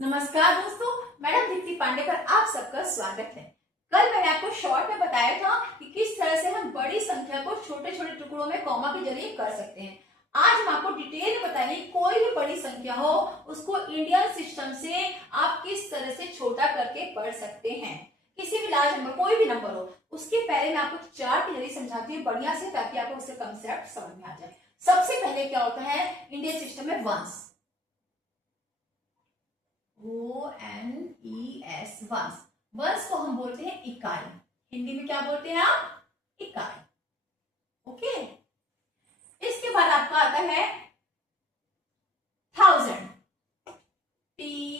नमस्कार दोस्तों, मैडम दीप्ति पांडे पर आप सबका स्वागत है। कल मैंने आपको शॉर्ट में बताया था कि किस तरह से हम बड़ी संख्या को छोटे छोटे टुकड़ों में कॉमा के जरिए कर सकते हैं। आज हम आपको डिटेल में बताएंगे कोई भी बड़ी संख्या हो उसको इंडियन सिस्टम से आप किस तरह से छोटा करके पढ़ सकते हैं। किसी भी लार्ज नंबर, कोई भी नंबर हो, उसके पहले मैं आपको चार्ट के जरिए समझाती हूँ बढ़िया से, ताकि आपको उससे कंसेप्ट समझ में आ जाए। सबसे पहले क्या होता है इंडियन सिस्टम में वंस, ONES, वंस। वंस को हम बोलते हैं इकाई। हिंदी में क्या बोलते हैं आप? इकाई। ओके। इसके बाद आपका आता है थाउजेंड, THOUSAND।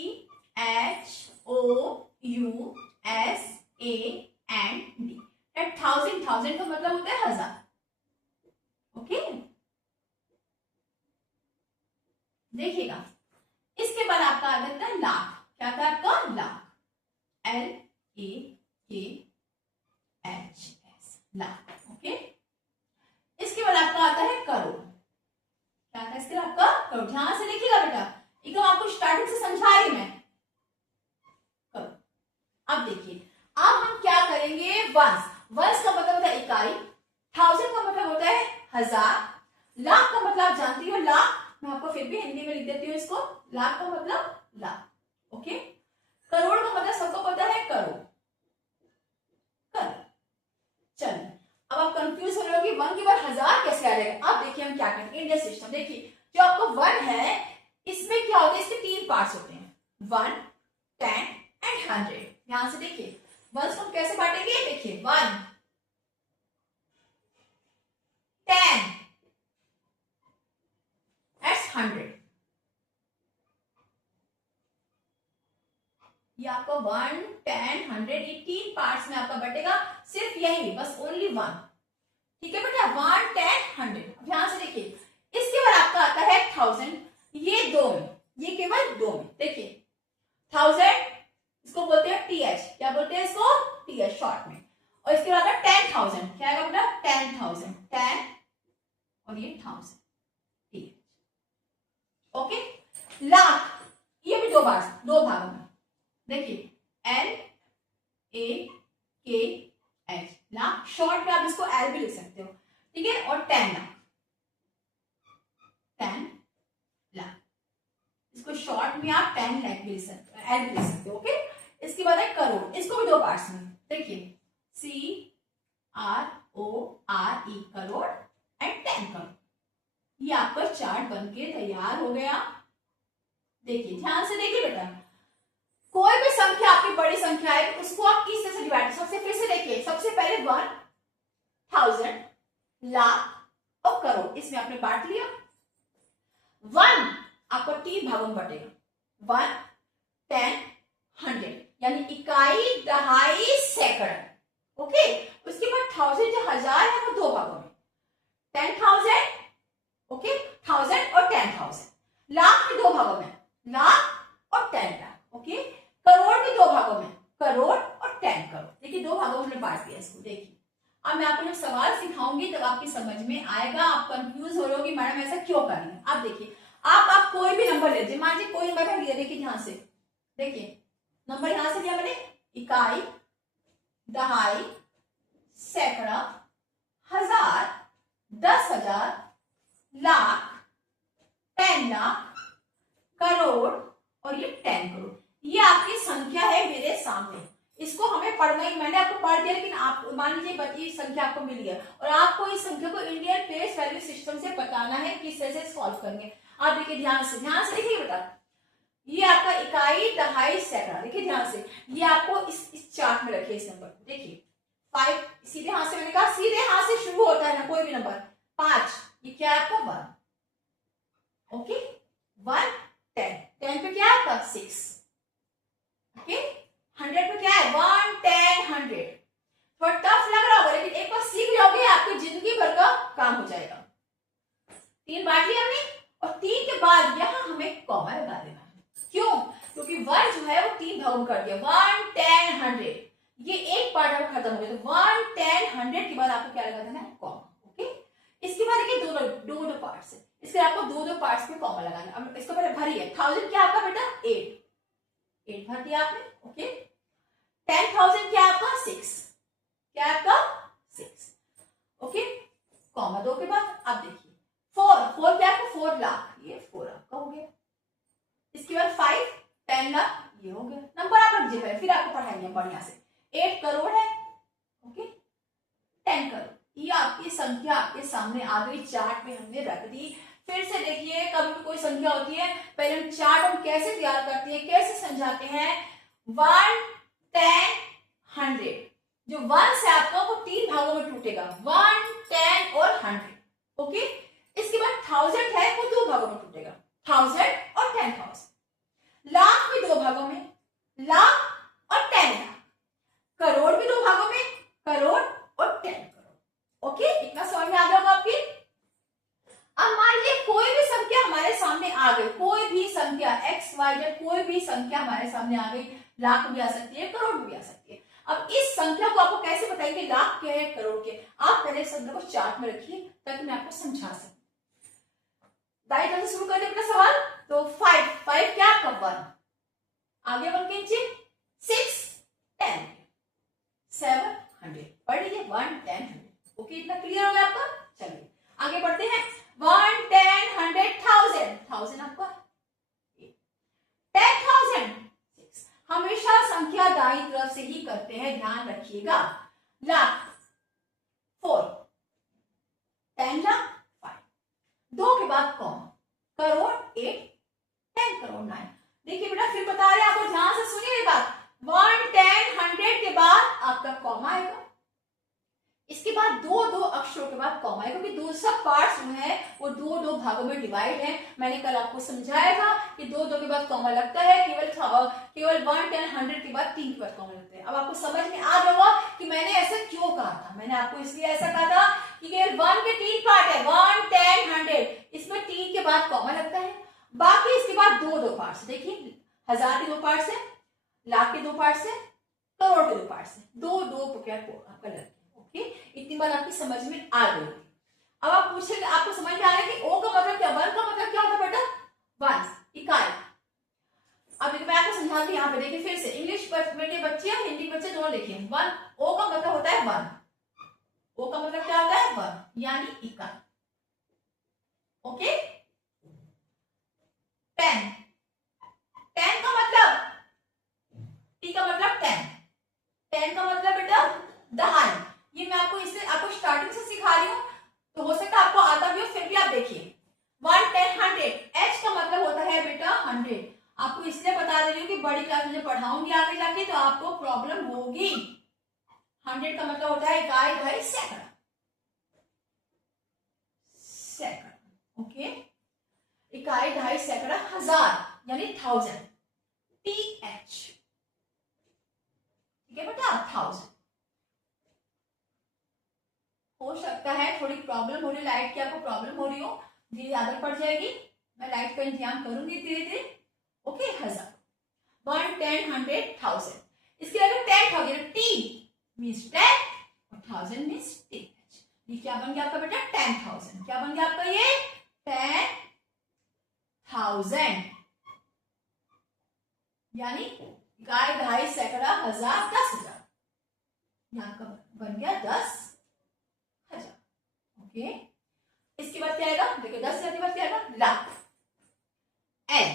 थाउजेंड, थाउजेंड का मतलब होता है हजार। ओके, देखिएगा। इसके बाद आपका आ जाता है लाख। क्या था आपका? लाख, LAKHS, लाख। ओके। इसके बाद आपका आता है करोड़। क्या था इसके बाद आपका? करोड़। ध्यान से देखिएगा बेटा, एकदम आपको स्टार्टिंग से समझा रही मैं। करोड़। अब देखिए, अब हम क्या करेंगे? वंस। वंस का मतलब होता है इकाई, थाउजेंड का मतलब होता है हजार, लाख का मतलब आप जानती हो लाख, मैं आपको फिर भी हिंदी में लिख देती हूँ इसको। लाख का मतलब लाख। ओके। करोड़ का मतलब सबको पता है, करोड़। करोड़। चलिए, अब आप कंफ्यूज हो रहे हो कि वन के बाद हजार कैसे आ जाएगा। अब देखिए हम क्या करेंगे। इंडियन सिस्टम देखिए, जो आपको वन है इसमें क्या होता है, इसके तीन पार्ट्स होते हैं, 1, 10 एंड 100। ध्यान से देखिए, वंस को हम कैसे बांटेंगे। देखिए 1, 10 एंड 100। ये आपका 1, 10, 100 ये तीन पार्ट्स में आपका बटेगा। सिर्फ यही, बस ओनली वन। ठीक है बेटा, 1, 10, 100। ध्यान से देखिए। इसके बाद आपका आता है थाउजेंड। ये दो में, ये केवल दो में। देखिए थाउजेंड, इसको बोलते हैं TH। क्या बोलते हैं इसको? TH शॉर्ट में। और इसके बाद आता है 10,000। क्या आएगा बेटा? 10,000, 10 और ये 1000, TH। ओके। लाख, ये भी दो भागों में। देखिए LAKH, लाख। शॉर्ट में आप इसको L भी लिख सकते हो, ठीक है। और 10 लाख, 10 लाख। इसको शॉर्ट में आप 10 लाख भी लिख सकते हो, L भी लिख सकते हो। ओके। इसके बाद है करोड़। इसको भी दो पार्ट्स में। देखिए CRORE, करोड़ एंड 10 करोड़। ये आपका चार्ट बनके तैयार हो गया। देखिए ध्यान से देखिए बेटा, कोई भी संख्या आपकी बड़ी संख्या है उसको आप किस तरह से डिवाइड। सबसे फिर से देखिए, सबसे पहले 1, थाउजेंड, लाख और करोड़, इसमें आपने बांट लिया। 1 आपका तीन भागों में बटेगा, 1, 10, 100, यानी इकाई, दहाई, सैकड़ा। ओके। उसके बाद थाउजेंड, जो हजार है, वो दो भागों में, 10,000, ओके, 1000 और 10,000। लाख में दो भागों में, लाख और 10 लाख। ओके। करोड़ में दो भागों में, करोड़ और 10 करोड़। देखिए दो भागों में बांट दिया इसको। देखिए अब मैं आपको जब सवाल सिखाऊंगी तब आपकी समझ में आएगा। आप कंफ्यूज हो रहे हो कि मैडम ऐसा क्यों कर रही है। आप देखिए, आप कोई भी नंबर ले लीजिए, मान लीजिए कोई नंबर है लिया। देखिए ध्यान से देखिए, नंबर यहां से लिया मैंने, इकाई, दहाई, सैकड़ा, हजार, 10,000, लाख, 10 लाख, करोड़ और ये 10 करोड़। ये आपकी संख्या है मेरे सामने। इसको हमें पढ़ना ही, मैंने आपको पढ़ दिया, लेकिन आप मान लीजिए ये संख्या आपको मिली है और आपको इस संख्या को इंडियन प्लेस वैल्यू सिस्टम से बताना है किस तरह से सॉल्व करेंगे। आप देखिए ध्यान से देखिए बेटा, ये आपका इकाई, दहाई, सैकड़ा। देखिए ध्यान से, ये आपको इस चार्ट में रखिए। इस नंबर को देखिए, 5 सीधे हाथ से, मैंने कहा सीधे हाथ से शुरू होता है ना कोई भी नंबर। 5, ये क्या है आपका? 1। ओके, 1, 10, 10 पे क्या है आपका? 6। ओके। 100 पे क्या है? 1, 10, 100। थोड़ा टफ लग रहा होगा, लेकिन एक बार सीख जाओगे आपकी जिंदगी भर का काम हो जाएगा। 3 बांट लिया हमने, और 3 के बाद यहां हमें कॉमा लगा देना है। क्यों? क्योंकि 1 जो है वो 3 भागों में कर दिया, 1, 10, 100। ये एक पार्ट अब खत्म हो गया, तो 1, 10, 100 के बाद आपको क्या लगा देना है? कॉमा। ओके। इसके बाद देखिए दो पार्ट्स है, इससे आपको दो पार्ट्स में कॉमा लगाना। अब इसको पहले भरिए। 1000 क्या आपका बेटा? 8। 8 भर दिया आपने। ओके, 10,000 क्या आपका 6, क्या आपका 6। ओके, कॉमा 2 के बाद अब देखिए 4 क्या आपका 4 लाख, ये 4 आपका हो गया। इसके बाद 5 10 लाख, ये हो गया। नंबर आप रख दीजिए, फिर आपको पढ़ाएंगे बढ़िया से। 8 करोड़ है। ओके, 10 करोड़, ये आपकी संख्या आपके सामने आ गई, चार्ट में हमने रख दी। फिर से देखिए, कभी भी कोई संख्या होती है, पहले हम चार्ट हम कैसे तैयार करते हैं, कैसे समझाते हैं। 1 10 100, जो 1 से आपका वो 3 भागों में टूटेगा, 1 10 और 100। ओके, इसके बाद 1000 है, वो 2 भागों में टूटेगा, 1000 और 10,000। लाख भी 2 भागों में, लाख और 10 लाख। करोड़ भी 2 भागों में, करोड़ और 10 करोड़। ओके, इतना समझ में आ जाएगा आपकी। अब मान लीजिए कोई भी संख्या हमारे सामने आ गई, कोई भी संख्या x y z, कोई भी संख्या हमारे सामने आ गई, लाख भी आ सकती है, करोड़ भी आ सकती है। अब इस संख्या को आपको कैसे बताएंगे लाख के है करोड़ के, आप पहले संख्या को चार्ट में रखिए ताकि मैं आपको समझा सकूं। दाएं तरफ से शुरू करते अपना सवाल। तो 5 क्या आपका 1, आगे 1 के नीचे 6 10 700, पढ़ लीजिए 1 10 100। ओके, इतना क्लियर हो गया आपका। चलिए आगे बढ़ते हैं। 1 10 100 1000, 1000 आपका 10,000 6। हमेशा संख्या दाईं तरफ से ही करते हैं, ध्यान रखिएगा। लाख 4, 10 लाख 5, 2 के बाद कॉमा, करोड़ 8, 10 करोड़ 9। देखिए बेटा, फिर बता रहे हैं आपको, ध्यान से सुनिए ये बात। 1 10 100 के बाद आपका कॉमा आएगा, इसके बाद दो अक्षरों के बाद कॉमा है, क्योंकि दो सब पार्ट्स जो है वो दो भागों में डिवाइड है। मैंने कल आपको समझाया था कि दो के बाद कॉमा लगता है, केवल 1 10 100 के बाद 3 के बाद कॉमा लगता है। अब आपको समझ में आ जाएगा कि मैंने ऐसा क्यों कहा था। मैंने आपको इसलिए ऐसा कहा था कि केवल 1 के 3 पार्ट है, 1 10 100, इसमें 3 के बाद कॉमा लगता है, बाकी इसके बाद दो पार्ट्स। देखिए, 1000 के 2 पार्ट्स है, लाख के 2 पार्ट्स है, करोड़ के 2 पार्ट्स है, दो आपका लगता है। ओके, इतनी बात आपकी समझ में आ गई। अब आप पूछेंगे, आपको समझ में आ रहा है कि ओ का मतलब क्या, 1 का मतलब क्या होता है बेटा, 1 इकाई। अब मैं आपको समझाती हूँ, यहाँ पे देखिए फिर से, इंग्लिश मीडियम बच्चे और हिंदी बच्चे दोनों लिखे। 1 ओ का मतलब होता है 1, ओ का मतलब क्या होता है 1, यानी इकाई। ओके, 10 10 का मतलब, टी का मतलब 10, 10 का मतलब बेटा दहाई। ये मैं आपको इससे आपको स्टार्टिंग से सिखा रही हूँ, तो हो सकता है आपको आता भी हो, फिर भी आप देखिए। 1 10 100, एच का मतलब होता है बेटा 100। आपको इसलिए बता दे रही हूँ कि बड़ी क्लास में जब पढ़ाऊंगी आगे जाके तो आपको प्रॉब्लम होगी। 100 का मतलब होता है इकाई, दहाई, सैकड़ा। सैकड़ा, ओके, इकाई, दहाई, सैकड़ा, हजार यानी 1000, TH। ठीक है बेटा, 1000। हो सकता है थोड़ी प्रॉब्लम हो रही, लाइट की आपको प्रॉब्लम हो रही हो, धीरे आदत पड़ जाएगी, मैं लाइट का इंतजाम करूंगी धीरे धीरे। ओके, 1000, 1 10 100 1000। इसके अलावा 10,000, T मीन्स 10 और 1000 मीन्स TH। ये क्या बन गया आपका बेटा 10,000। क्या बन गया आपका ये 10,000, यानी इकाई, दहाई, सैकड़ा, हजार, 10,000। यहाँ का बन गया 10,000। ओके, इसके बाद क्या आएगा, देखिए 10,000 के बाद क्या आएगा, लाख। एल,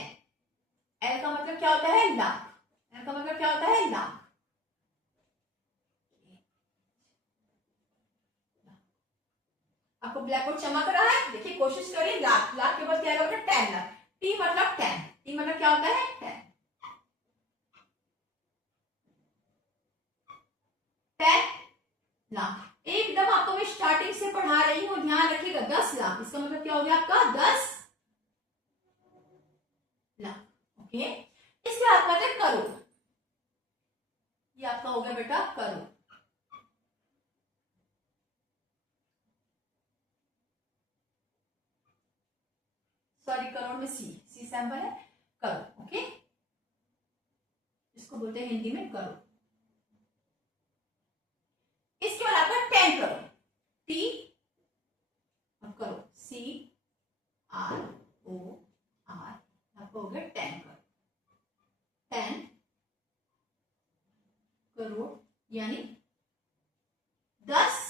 एल का मतलब क्या होता है लाख, एल का मतलब क्या होता है लाख। आपको ब्लैक बोर्ड चमक रहा है, देखिए कोशिश करिए। लाख, लाख के बाद क्या आएगा बेटा 10 लाख। टी मतलब 10, टी मतलब क्या होता है 10, 10 लाख। एकदम आपको मैं स्टार्टिंग से पढ़ा रही हूँ, ध्यान रखिएगा। 10 लाख, इसका मतलब क्या हो गया आपका 10 लाख। ओके, इसके बाद मतलब करोड़, ये आपका हो गया बेटा करोड़। सॉरी, करोड़ में सी, सी सैंपल है, करोड़। ओके, इसको बोलते हैं हिंदी में करोड़। इसके बाद आपका 10 करोड़, टी और करोड़, CROR, आपको हो गया 10 करोड़। 10 यानी 10।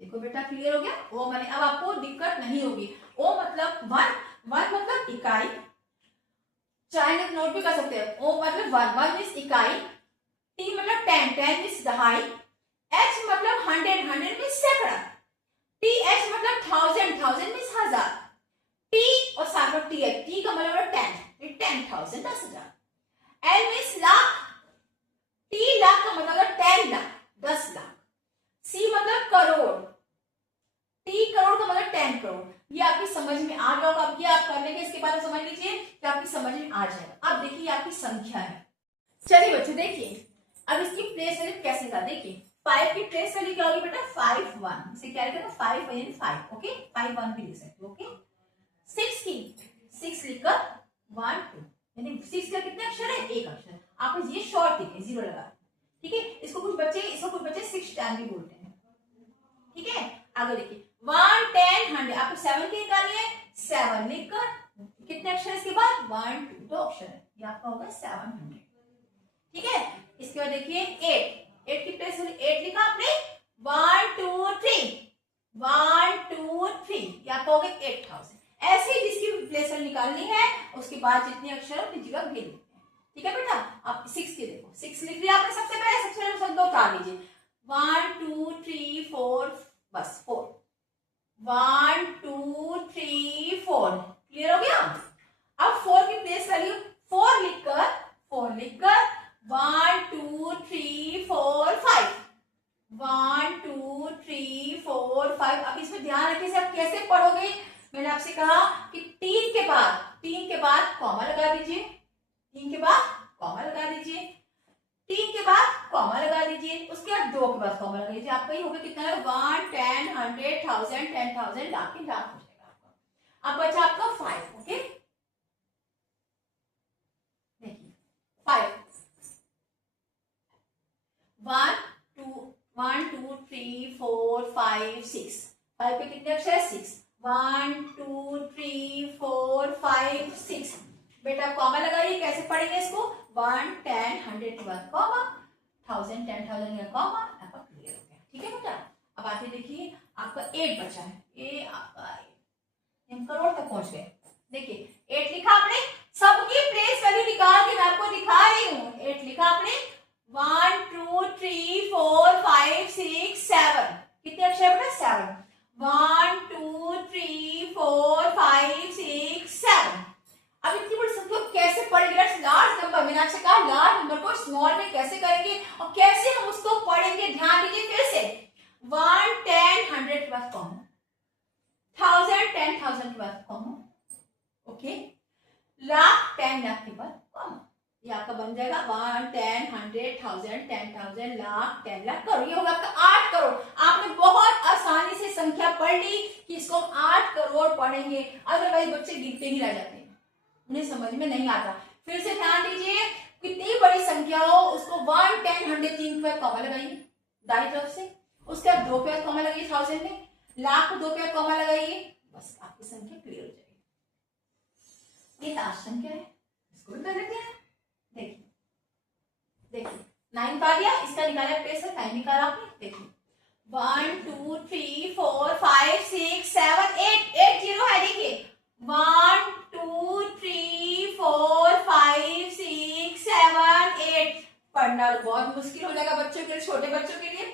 देखो बेटा क्लियर हो गया। ओ माने अब आपको दिक्कत नहीं होगी। ओ मतलब 1, 1 मतलब इकाई, चाहे नोट भी कर सकते हैं। ओ मतलब 1, 1 मीन्स इकाई, टी मतलब 10, 10 मीन्स दहाई, एच मतलब 100, 100 मीन्स सैकड़ा, टी एच मतलब 1000, 1000 मीन्स हजार, टी और साथ में टी एच, टी का मतलब 10, 10,000 10,000, L means lakh, T lakh का मतलब 10 लाख 10 लाख, सी मतलब करोड़, टी करोड़ का मतलब 10 करोड़। ये आपकी समझ में आ गया होगा। अब ये आप कर लेंगे, इसके बारे में समझ लीजिए कि आपकी समझ में आ जाएगा। अब देखिए आपकी संख्या है। चलिए बच्चों देखिए अब इसकी प्लेस वैल्यू कैसे निकाल। देखिए 5 की प्लेस वैल्यू क्या होगी बेटा 5 1, इसे क्या लिखेगा 5 यानी 5, ओके 5 1 भी लिख सकते हो, ओके। 6 की 6 लिखकर 1 2 यानी 6 का कितने अक्षर है, एक अक्षर। आप ये शॉर्ट लिखे, जीरो लगा, ठीक है। इसको कुछ बच्चे 6 टाइम भी बोलते हैं, ठीक है। आगे देखिए 1 10 100, आपको 7 की निकालिए, 7 लिखकर कितने अक्षर इसके बाद 1 2, दो अक्षर है, ये आपका होगा 700, ठीक है। इसके बाद देखिए 8, 8 की प्लेस 8 लिखा आपने, 1 2 3, 1 2 3, ये आपका हो गया 8000। ऐसे ही जिसकी प्लेस निकालनी है उसके बाद जितने अक्षर अपनी जगह भेज देते हैं, ठीक है बेटा। आप 6 के देखो, 6 लिख लिया आपने सबसे पहले, सबसे पहले शब्द उतार लीजिए, 1 2 3 4, बस 4, 1 2 3 4, क्लियर हो गया। अब 4 की प्लेस वैल्यू 4 लिखकर 1 2 3 4 5, 1 2 3 4 5। अब इसमें ध्यान रखिए आप कैसे पढ़ोगे। मैंने आपसे कहा कि 3 के बाद कॉमा लगा दीजिए, 3 के बाद कॉमा लगा दीजिए, 3 के बाद कॉमा लगा दीजिए, उसके बाद 2 के बाद कॉमा लगा दीजिए। आपका ये हो गया कितना है 1 10 100 1000 10,000, लाख के लाख हो जाएगा आपका। अब बचा आपका 5, ओके। देखिए 5, 1 2 3 4 5 6, 5 के कितने अक्षर है 6, 1 2 3 4 5 6। बेटा कॉमा लगाइए, कैसे पढ़ेंगे इसको 1 10 100 के बाद कॉमा, 1000 10,000 का कॉमा, आपका क्लियर हो गया, ठीक है बेटा। अब आगे देखिए आपका 8 बचा है, ये आपका हम करोड़ तक पहुंच गए। देखिए 8 लिखा आपने, सबकी प्लेस वैल्यू निकाल के मैं आपको दिखा रही हूँ। 8 लिखा आपने, 1 2 3 4 5 6 7, कितने अक्षर बेटा 7, 1 2 3 4 5 6 7। अब इतनी बड़ी संख्या कैसे पढ़ेंगे, लार्ज नंबर, मैंने आपसे कहा लार्ज नंबर को स्मॉल में कैसे करेंगे और कैसे हम उसको पढ़ेंगे। ध्यान दीजिए फिर से, 1 10 100 के बाद कॉमा, 1000 10,000 के बाद कॉमा, ओके, लाख 10 लाख के बाद कॉमा। ये आपका बन जाएगा 1 10 100 1000 10,000 लाख 10 लाख करोड़। ये होगा आपका 8 करोड़। आपने बहुत आसानी से संख्या पढ़ ली कि इसको हम 8 करोड़ पढ़ेंगे, अदरवाइज बच्चे गिनते ही रह जाते हैं, उन्हें समझ में नहीं आता। फिर से ध्यान दीजिए, कितनी बड़ी संख्या हो उसको 1 10 100 3 के बाद कॉमा लगाइए दाई तरफ से, उसके बाद 2 के बाद कॉमा लगाइए 1000 में, लाख को 2 के बाद कॉमा लगाइए, बस आपकी संख्या क्लियर हो जाएगी। ये लास्ट संख्या है, इसको भी कर लेते हैं। देखिए 9 निकाल दिया, इसका निकाला प्लेस है 9 निकाला आपने। देखिए 1 2 3 4 5 6 7 8 0 है। देखिए 1 2 3 4 5 6 7 8। पढ़ना बहुत मुश्किल हो जाएगा बच्चों के लिए, छोटे बच्चों के लिए।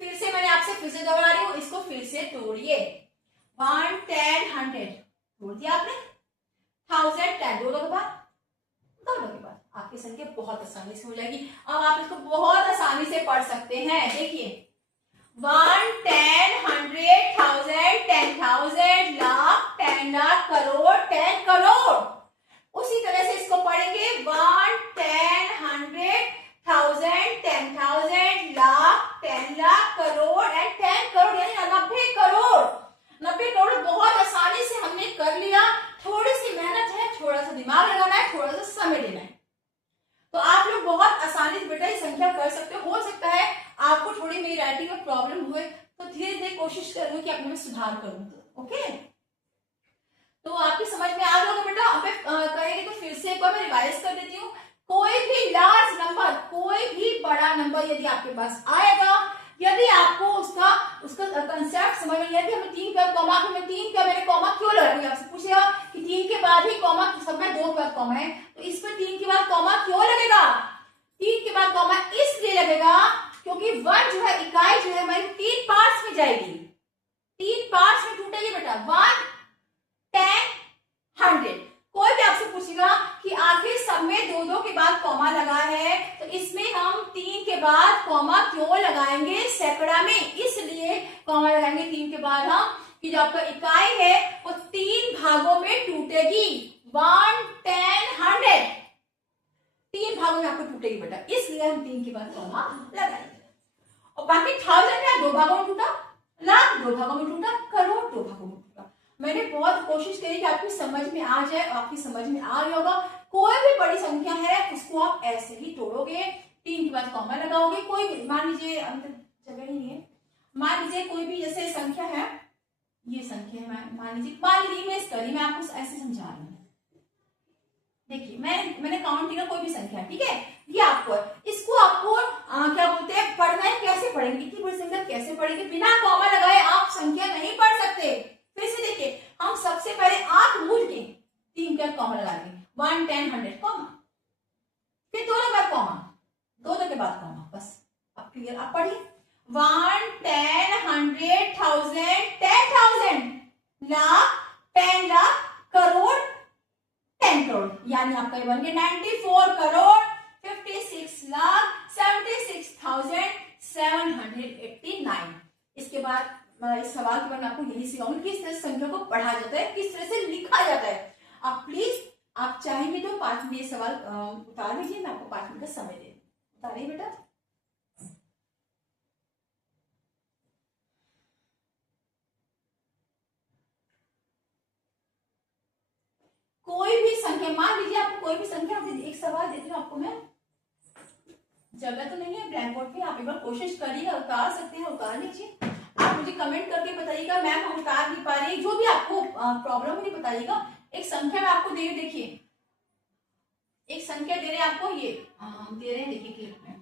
फिर से मैंने आपसे फिर से दोहरा रही हूँ, इसको फिर से तोड़िए। 1 10 100 तोड़ दिया आपने, 1000 10, दोनों के बाद आपकी संख्या बहुत आसानी से हो जाएगी। अब आप इसको बहुत आसानी से पढ़ सकते हैं। देखिए 1 10 100 1000 10,000 लाख 10 लाख करोड़ 10 करोड़। उसी तरह से इसको पढ़ेंगे 1 10 100 1000 10,000 लाख 10 लाख करोड़ एंड 10 करोड़ यानी 90 करोड़। 90 करोड़ बहुत आसानी से हमने कर लिया। थोड़ी सी मेहनत है, थोड़ा सा दिमाग लगाना है, थोड़ा सा समय देना है, तो आप लोग बहुत आसानी से बेटा ये संख्या कर सकते हो सकता है आपको थोड़ी मेरी राइटिंग में प्रॉब्लम हुए तो धीरे धीरे कोशिश करूंगी कि अपने में सुधार करूं। ओके, तो आपकी समझ में आ गया बेटा। अब कहेंगे तो फिर से एक बार मैं रिवाइज कर देती हूँ। कोई भी लार्ज नंबर, कोई आपके पास आएगा। यदि आपको उसका कंसेप्ट समझ में, यदि हमें 3 के बाद कॉमा, हमें 3 का मैंने कॉमा क्यों लगाया, कोई आपसे पूछेगा कि 3 के बाद ही कॉमा, सब में 2 के बाद कॉमा है, तो इस पर 3 के बाद कॉमा क्यों लगेगा? 3 के बाद कॉमा इसलिए लगेगा क्योंकि 1 जो है, इकाई जो है हमारी 3 पार्ट्स में जाएगी, 3 पार्ट्स में टूटेगी बेटा, 1, 10, 100। कोई भी आपसे पूछेगा कि आखिर सब में 2-2 के बाद कॉमा लगा है, तो इसमें हम 3 के बाद कॉमा क्यों लगाएंगे? सैकड़ा में इसलिए कॉमा लगाएंगे 3 के बाद हम, कि जो आपका इकाई है वो 3 भागों में टूटेगी, 1, 10, 100, 3 भागों में आपको टूटेगी बेटा, इसलिए हम 3 के बाद कॉमा लगाएंगे। और बाकी 1000 में 2 भागों में टूटा, लाख 2 भागों में टूटा, करोड़ 2 भागों में टूटा। मैंने बहुत कोशिश करी कि आपकी समझ में आ जाए, आपकी समझ में आ रही होगा। कोई भी बड़ी संख्या है उसको आप ऐसे ही तोड़ोगे, 3 के बाद कॉमा लगाओगे। कोई भी, मान लीजिए जगह ही नहीं है, मान लीजिए कोई भी जैसे संख्या है, ये संख्या है, मान लीजिए मैं इस करी, मैं आपको ऐसे समझा रही हूँ। देखिए मैंने काउंट किया, कोई भी संख्या, ठीक है, ये आपको है, इसको आपको क्या बोलते हैं, पढ़ना है। कैसे पढ़ेंगे, इतनी बड़ी संख्या कैसे पढ़ेंगे? बिना कॉमा लगाए आप संख्या नहीं पढ़ सकते। फिर से देखिए, हम सबसे पहले आंख मूंद के 3 के बाद कॉमा लगाएंगे, 1, 10, 100 कॉमा, फिर 2 के बाद कॉमा, 2 के बाद कॉमा, बस। अब क्लियर? आप पढ़िए, 1, 10, 100, 1000, 10,000, लाख, 10 लाख, करोड़, 10 करोड़, यानी आपका ये बन गया 94 करोड़ 56 लाख 76,789। इसके बाद इस सवाल के बाद मैं आपको यही सिखाऊंगी किस तरह संख्या को पढ़ा जाता है, किस तरह से लिखा जाता है। आप प्लीज, आप चाहेंगे तो 5 मिनट ये सवाल उतार लीजिए, मैं आपको 5 मिनट का समय दे, उतारिए बेटा। कोई भी संख्या, मान लीजिए आपको कोई भी संख्या, एक सवाल देती हूँ आपको मैं, जगह तो नहीं है ब्लैक बोर्ड पे, आप एक बार कोशिश करिएगा, उतार सकते हैं उतार लीजिए। आप मुझे कमेंट करके बताइएगा मैम हम उतार नहीं पा रही, जो भी आपको प्रॉब्लम है बताइएगा। एक संख्या मैं आपको दे, देखिए एक संख्या दे रहे हैं आपको, ये दे रहे हैं, देखिए क्लिप में,